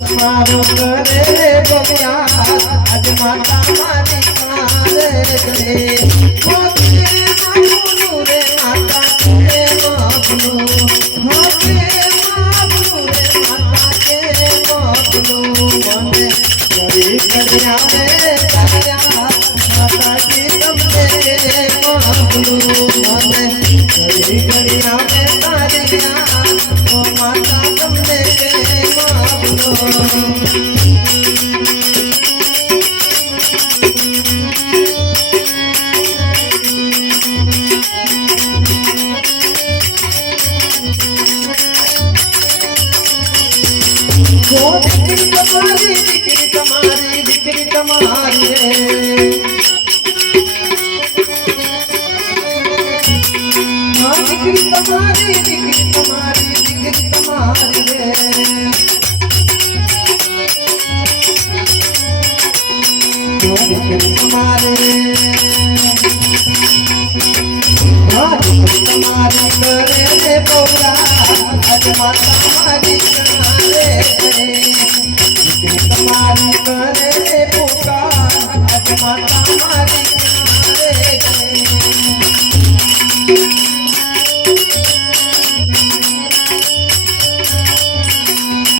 मारो करे बबिया आज माता मारी कारे करे होके माबुलू रे माता के माबुलू होके माबुलू रे माता के माबुलू मने गरी गरिया में तारा माता की तुमने माबुलू मने गरी गरिया में तारिया ओ माता तुमने माबुलू बिक्री तुम्हारी रे हाँ बिक्री तुम्हारी रे क्यों बिक्री तुम्हारे हाँ बिक्री तुम्हारी करे रे पौरा आज माता हमारी करे तुम्हारी करे पुकार आज माता हमारी करे